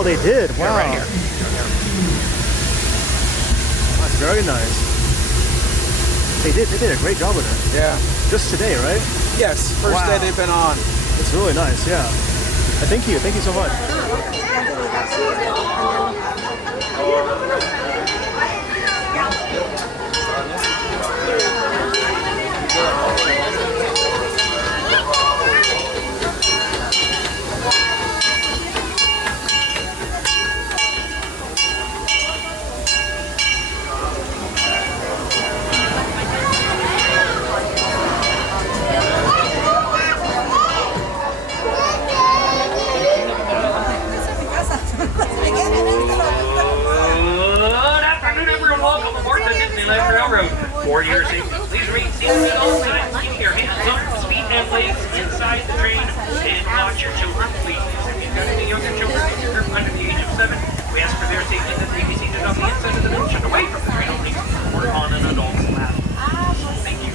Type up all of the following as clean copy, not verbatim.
Oh, they did. Wow. Right here. That's very nice. They did a great job with it. Yeah. Just today, right? Yes, first day they've been on. It's really nice, yeah. Thank you so much. Disneyland Railroad. For your safety, please remain seated at all times, keeping your hands, arms, feet, and legs inside the train, and watch your children, please. If you've got any younger children in your group under the age of 7, we ask for their safety that they be seated on the inside of the bench and away from the train openings or on an adult's lap. Thank you.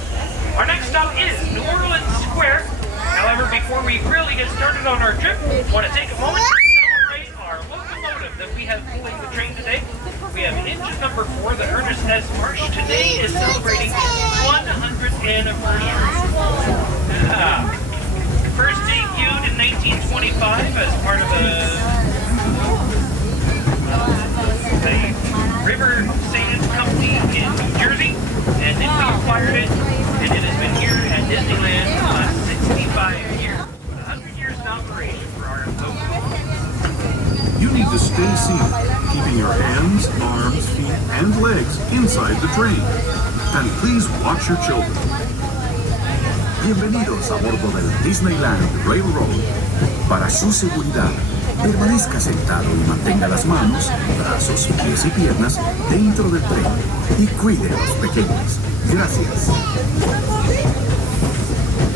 Our next stop is New Orleans Square. However, before we really get started on our trip, I want to take a moment to celebrate our locomotive that we have pulling the train today. We have engine number 4, the Ernest S. Marsh. Today is celebrating its 100th anniversary. First debuted in 1925 as part of the River Sand Company in New Jersey, and then we acquired it, and it has been here at Disneyland for the last 65 years. 100 years in operation for our locomotive. You need to stay seated, keeping your hands, arms, feet, and legs inside the train. And please watch your children. Bienvenidos a bordo del Disneyland Railroad. Para su seguridad, permanezca sentado y mantenga las manos, brazos, pies y piernas dentro del tren y cuide a los pequeños. Gracias.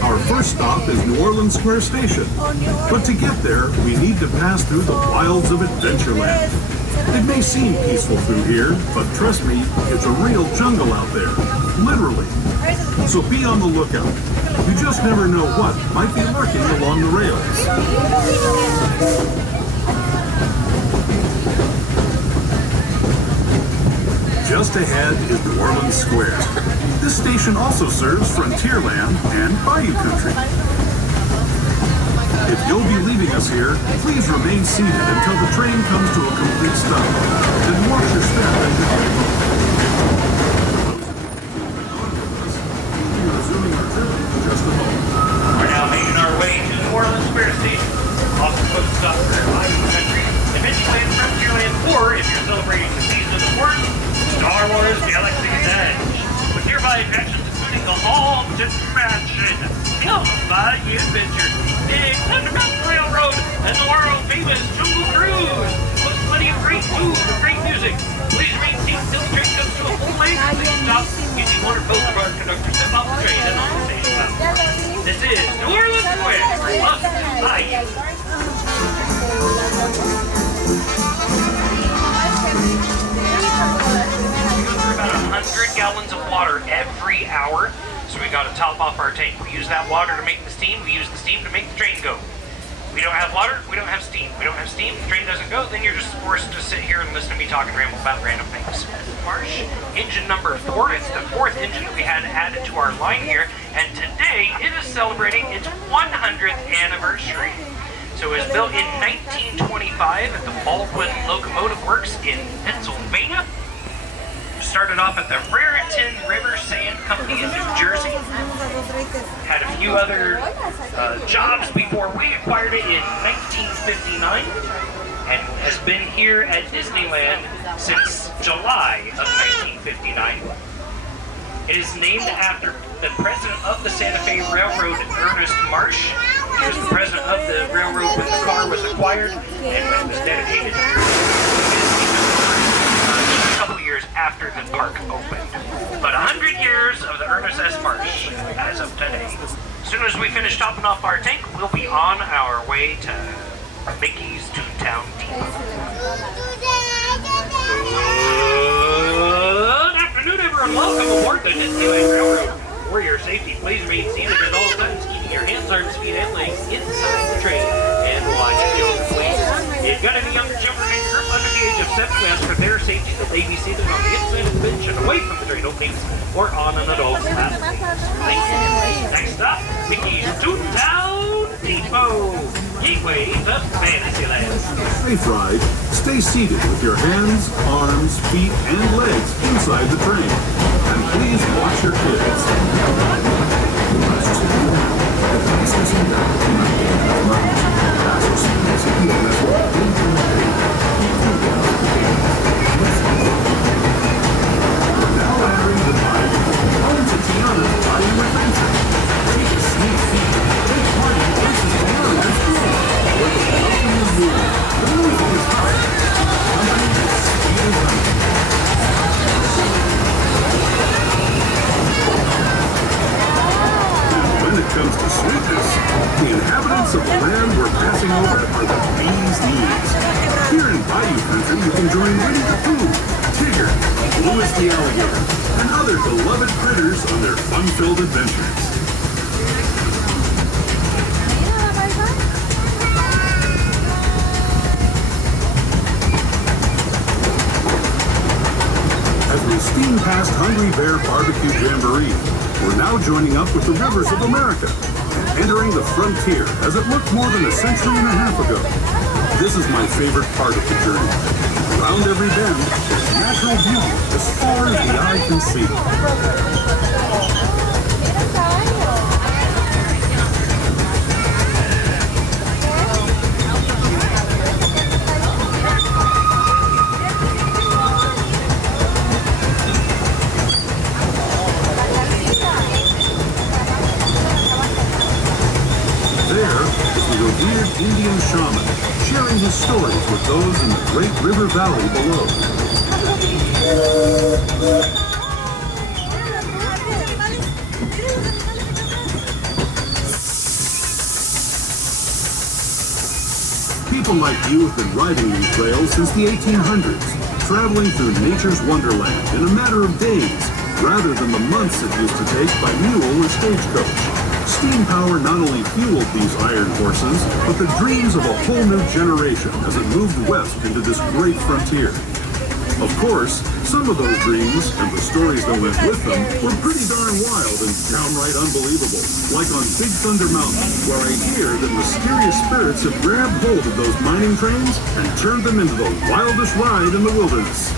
Our first stop is New Orleans Square Station. But to get there, we need to pass through the wilds of Adventureland. It may seem peaceful through here, but trust me, it's a real jungle out there. Literally. So be on the lookout. You just never know what might be lurking along the rails. Just ahead is New Orleans Square. This station also serves Frontierland and Bayou Country. If you'll be leaving us here, please remain seated until the train comes to a complete stop. Then watch your step as you get home. Resuming our trip in just a moment. We're now making our way to New Orleans Square Station. Also put stop for Bayou Country, Adventureland, Frontierland, or if you're celebrating the season of sport, Star Wars Galaxy's Edge. With nearby attractions including the Haunted Mansion, Come Bayou Adventure, the Underground Railroad, and the world-famous Jungle Cruise. Plus plenty of great food and great music. Please remain seated until the train comes to a full length and please stop using one or both of our conductors step off the train and on the same platform. This is New Orleans Square, up Bayou. About 100 gallons of water every hour, so we got to top off our tank. We use that water to make the steam. We use the steam to make the train go. We don't have water, we don't have steam. We don't have steam, the train doesn't go, then you're just forced to sit here and listen to me talk and ramble about random things. Marsh, engine number 4. It's the 4th engine that we had added to our line here, and today it is celebrating its 100th anniversary. So it was built in 1925 at the Baldwin Locomotive Works in Pennsylvania. Started off at the Puritan River Sand Company in New Jersey. Had a few other jobs before we acquired it in 1959, and has been here at Disneyland since July of 1959. It is named after the president of the Santa Fe Railroad, Ernest Marsh. He was the president of the railroad when the car was acquired and when it was dedicated to a couple years after the park opened. But 100 years of the Ernest S. Marsh as of today. As soon as we finish topping off our tank, we'll be on our way to Mickey's Toontown Depot. Good afternoon, everyone. Welcome aboard the Disneyland Railroad. For your safety, please remain seated at all times, keeping your hands, arms, feet, and legs inside the train. And watch your children, please. If you've got any younger children except we ask for their safety that they be seated on the inside of the bench and away from the drain openings or on an adult's lap. Thank you. Next up, Mickey's Toontown Depot, gateway to Fantasyland. Safe ride. Stay seated with your hands, arms, feet, and legs inside the train. And please watch your kids. Permanezca sentado y mantenga las manos, brazos, pies y piernas dentro del tren. Now entering the bayou. Home to Tiana's Bayou Adventure. Take a sneak peek. Take part in places beyond your school. Where the welcome is warm, the music is hot. Company is speed and running. When it comes to sweetness, the inhabitants of the land we're passing over are the bee's knees. Here in Bayou Country, you can join Winnie the Pooh, Tigger, Louis the Alligator, and other beloved critters on their fun-filled adventures. As we steam past Hungry Bear Barbecue Jamboree, we're now joining up with the rivers of America and entering the frontier as it looked more than a century and a half ago. This is my favorite part of the journey. Around every bend, there's natural beauty as far as the eye can see. Revered Indian shaman, sharing his stories with those in the great river valley below. People like you have been riding these trails since the 1800s, traveling through nature's wonderland in a matter of days, rather than the months it used to take by mule or stagecoach. Steam power not only fueled these iron horses, but the dreams of a whole new generation as it moved west into this great frontier. Of course, some of those dreams and the stories that went with them were pretty darn wild and downright unbelievable, like on Big Thunder Mountain, where I hear that mysterious spirits have grabbed hold of those mining trains and turned them into the wildest ride in the wilderness.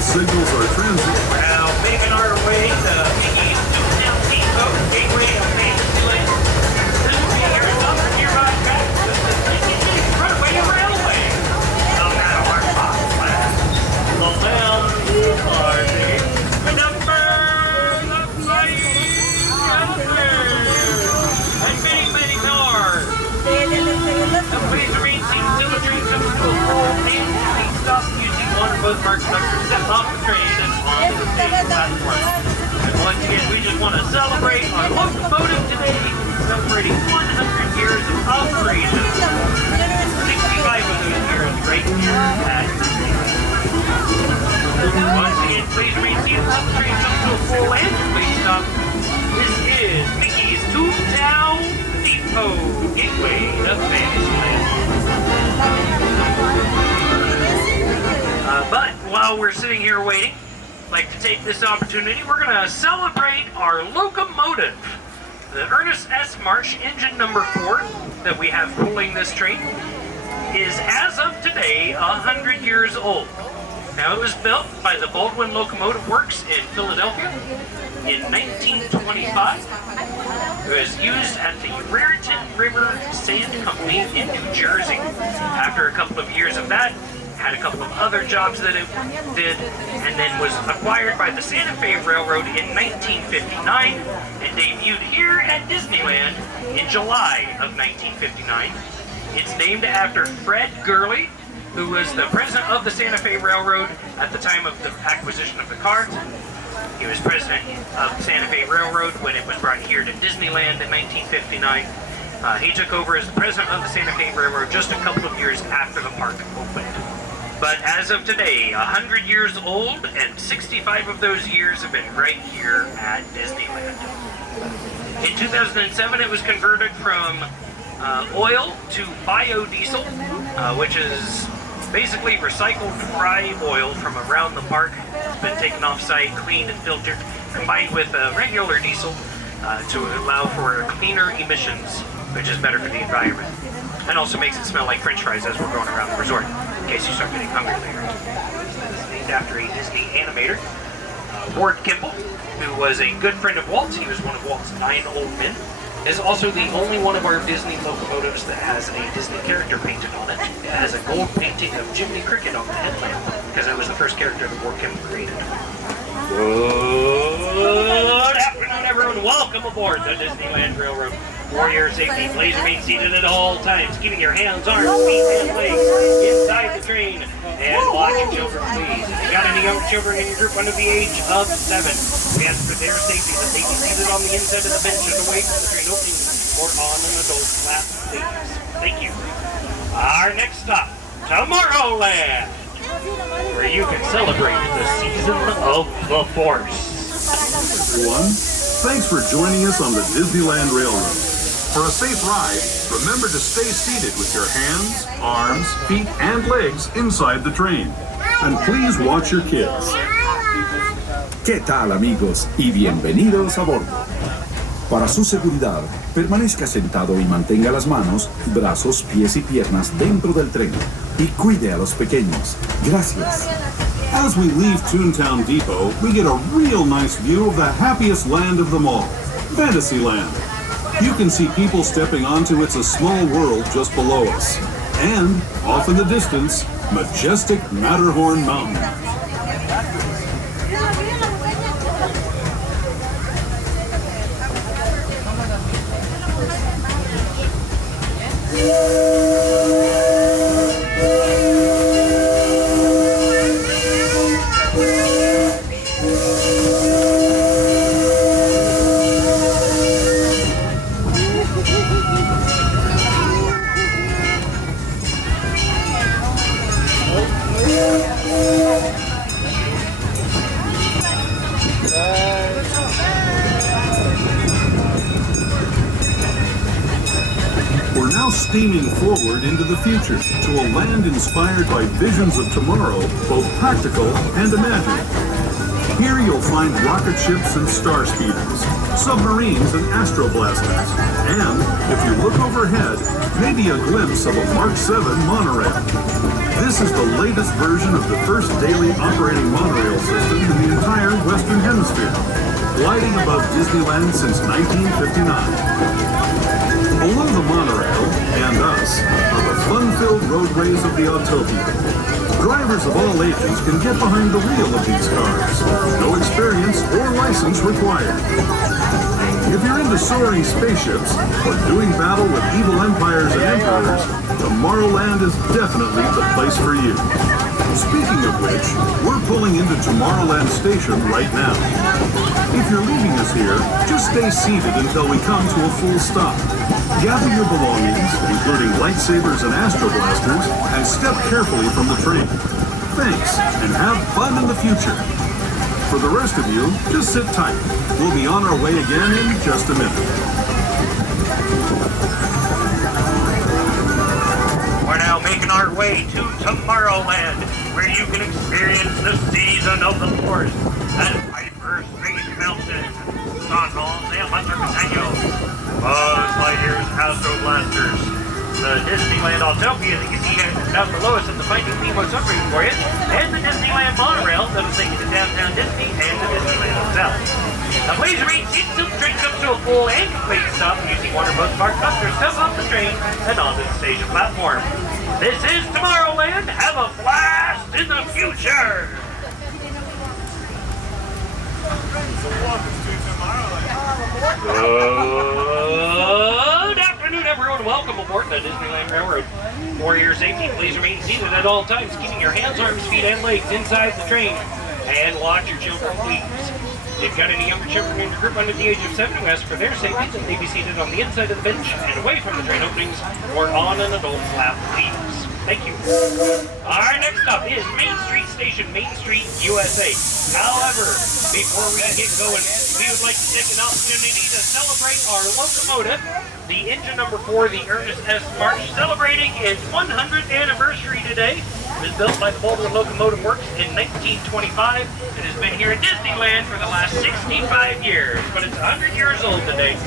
Signals our transit. We're now making our way to Mickey's Toontown Depot, gateway to Fantasyland. This will be here at other nearby tracks. This is Mickey's Runaway Railway. No matter what costs last, the sounds are the numbers of flying elephants and many, many cars. The please remain seated until the train comes to a full end. Please stop using one or both of our conductors step off the train and onto the stage platform. And once again, we just want to celebrate our locomotive today, celebrating 100 years of operation. 65 of those years right here at Disneyland. Once again, please remain seated until the train comes to a full end. Please stop. This is Mickey's Toontown Depot, gateway to Fantasyland. But while we're sitting here waiting, I'd like to take this opportunity. We're going to celebrate our locomotive. The Ernest S. Marsh engine number 4 that we have pulling this train is, as of today, 100 years old. Now, it was built by the Baldwin Locomotive Works in Philadelphia in 1925. It was used at the Puritan River Sand Company in New Jersey. After a couple of years of that, had a couple of other jobs that it did, and then was acquired by the Santa Fe Railroad in 1959 and debuted here at Disneyland in July of 1959. It's named after Fred Gurley, who was the president of the Santa Fe Railroad at the time of the acquisition of the car. He was president of Santa Fe Railroad when it was brought here to Disneyland in 1959. He took over as the president of the Santa Fe Railroad just a couple of years after the park opened. But as of today, 100 years old, and 65 of those years have been right here at Disneyland. In 2007, it was converted from oil to biodiesel, which is basically recycled fry oil from around the park. It's been taken off-site, cleaned and filtered, combined with regular diesel to allow for cleaner emissions, which is better for the environment. And also makes it smell like French fries as we're going around the resort, in case you start getting hungry later. It's named after a Disney animator, Ward Kimball, who was a good friend of Walt's. He was one of Walt's 9 old men. Is also the only one of our Disney locomotives that has a Disney character painted on it. It has a gold painting of Jiminy Cricket on the headlamp, because it was the first character that Ward Kimball created. Good afternoon, everyone. Welcome aboard the Disneyland Railroad. Warrior safety, please remain seated at all times, keeping your hands, arms, feet, and legs inside the train. And watch your children, please. If you got any young children in your group under the age of 7, we ask for their safety that they be seated on the inside of the benches away from the train opening or on an adult lap, please. Thank you. Our next stop, Tomorrowland, where you can celebrate the season of the Force. Everyone, thanks for joining us on the Disneyland Railroad. For a safe ride, remember to stay seated with your hands, arms, feet, and legs inside the train. And please watch your kids. ¿Qué tal, amigos? Y bienvenidos a bordo. Para su seguridad, permanezca sentado y mantenga las manos, brazos, pies y piernas dentro del tren. Y cuide a los pequeños. Gracias. As we leave Toontown Depot, we get a real nice view of the happiest land of them all, Fantasyland. You can see people stepping onto It's a Small World just below us. And, off in the distance, majestic Matterhorn Mountain. Steaming forward into the future to a land inspired by visions of tomorrow, both practical and imagined. Here you'll find rocket ships and star speeders, submarines and astroblasters, and if you look overhead, maybe a glimpse of a Mark 7 monorail. This is the latest version of the first daily operating monorail system in the entire Western Hemisphere, gliding above Disneyland since 1959. Below the monorail, and us, are the fun-filled roadways of the Autopia. Drivers of all ages can get behind the wheel of these cars. No experience or license required. If you're into soaring spaceships or doing battle with evil empires and emperors, Tomorrowland is definitely the place for you. Speaking of which, we're pulling into Tomorrowland Station right now. If you're leaving us here, just stay seated until we come to a full stop. Gather your belongings, including lightsabers and astroblasters, and step carefully from the train. Thanks, and have fun in the future. For the rest of you, just sit tight. We'll be on our way again in just a minute. We're now making our way to Tomorrowland, where you can experience the season of the Force at Piper Space Mountain, Songhall, and Montercaño. Buzz Lightyear's Astro Blasters, the Disneyland Autopia that you see down below us in the Finding Nemo submarine for you, and the Disneyland monorail that'll take you to downtown Disney and the Disneyland Hotel. Now please remain seated until the train comes to a full and complete stop using one or both of our conductors step off the train and onto the station platform. This is Tomorrowland. Have a blast in the future! Good afternoon, everyone. Welcome aboard the Disneyland Railroad. For your safety, please remain seated at all times, keeping your hands, arms, feet, and legs inside the train. And watch your children, please. If you've got any younger children in your group under the age of 7, we ask for their safety that they be seated on the inside of the bench and away from the train openings or on an adult's lap, please. Thank you. Our next stop is Main Street Station, Main Street, USA. However, before we get going, we would like to take an opportunity to celebrate our locomotive, the engine number 4, the Ernest S. Marsh, celebrating its 100th anniversary today. It was built by the Baldwin Locomotive Works in 1925. It has been here at Disneyland for the last 65 years, but it's 100 years old today.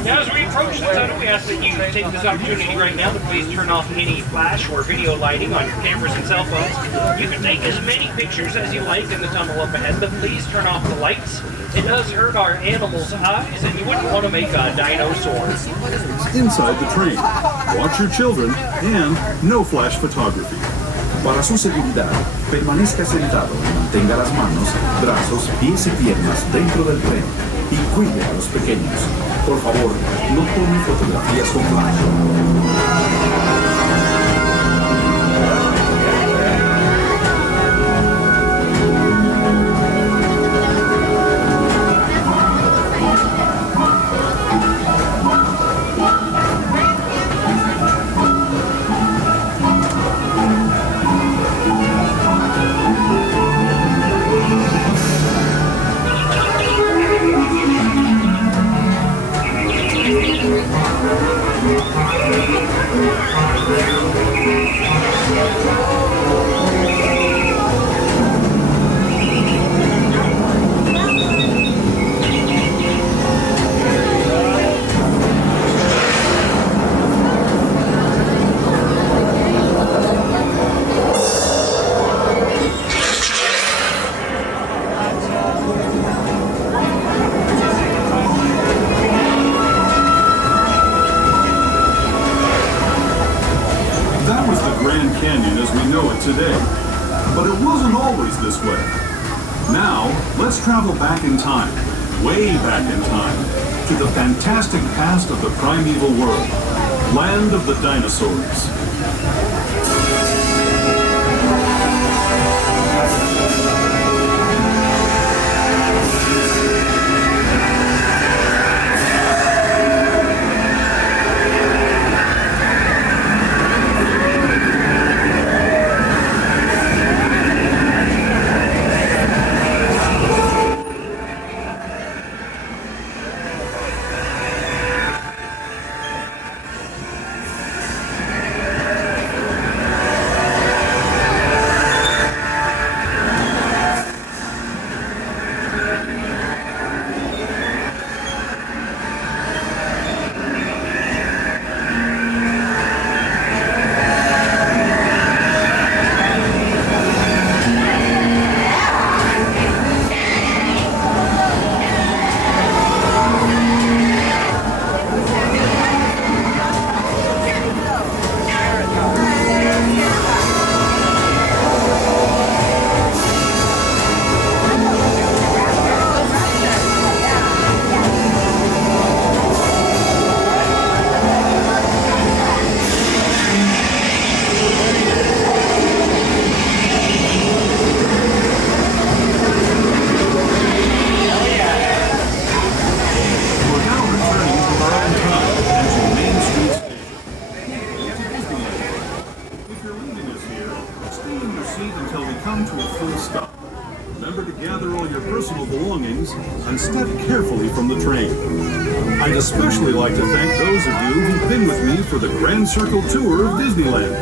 Now, as we approach the tunnel, we ask that you take this opportunity right now to please turn off any flash or video lighting on your cameras and cell phones. You can take as many pictures as you like in the tunnel up ahead, but please turn off the lights. It does hurt our animals' eyes, and you wouldn't want to make a dinosaur. Inside the train, watch your children, and no flash photography. Para su seguridad, permanezca sentado y mantenga las manos, brazos, pies y piernas dentro del tren y cuide a los pequeños. Por favor, no tome fotografías con flash. Today. But it wasn't always this way. Now, let's travel back in time, way back in time, to the fantastic past of the Primeval World, land of the dinosaurs. And step carefully from the train. I'd especially like to thank those of you who've been with me for the Grand Circle Tour of Disneyland.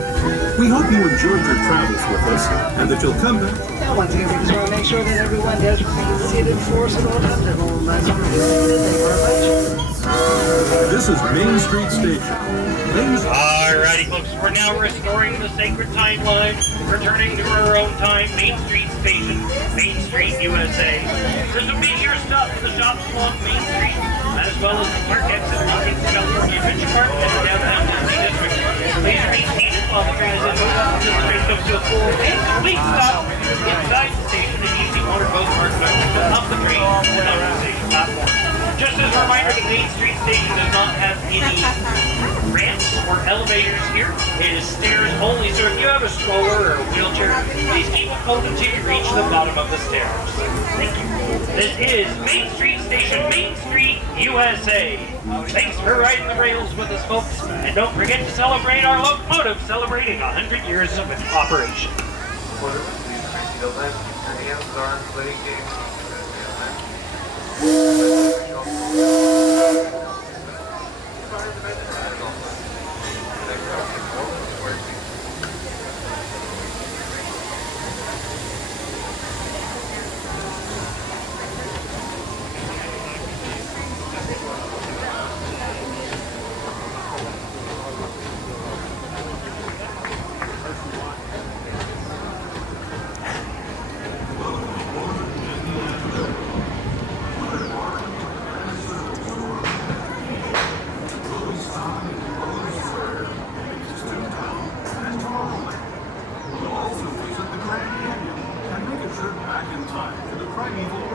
We hope you enjoyed your travels with us and that you'll come back. Now, once again, we just want to make sure that everyone does remain seated for us at all times. Everyone nice and good. Thank you very much. This is Main Street Station. Alrighty, folks, we're now restoring the sacred timeline, returning to our own time, Main Street Station, Main Street, USA. There's some meteor stuff in the shops along Main Street, as well as the park exit leading to California Adventure Park and the downtown Disney District. Please remain seated while the transit moves up to the train comes to a full end. Please stop inside the station and use the motor boat park off the train and on the station platform. Just as a reminder, the Main Street Station does not have any ramps or elevators here. It is stairs only, so if you have a stroller or a wheelchair, please keep it open until you reach the bottom of the stairs. Thank you. This is Main Street Station, Main Street, USA. Thanks for riding the rails with us, folks. And don't forget to celebrate our locomotive celebrating 100 years of its operation. Back in time to the Primeval World.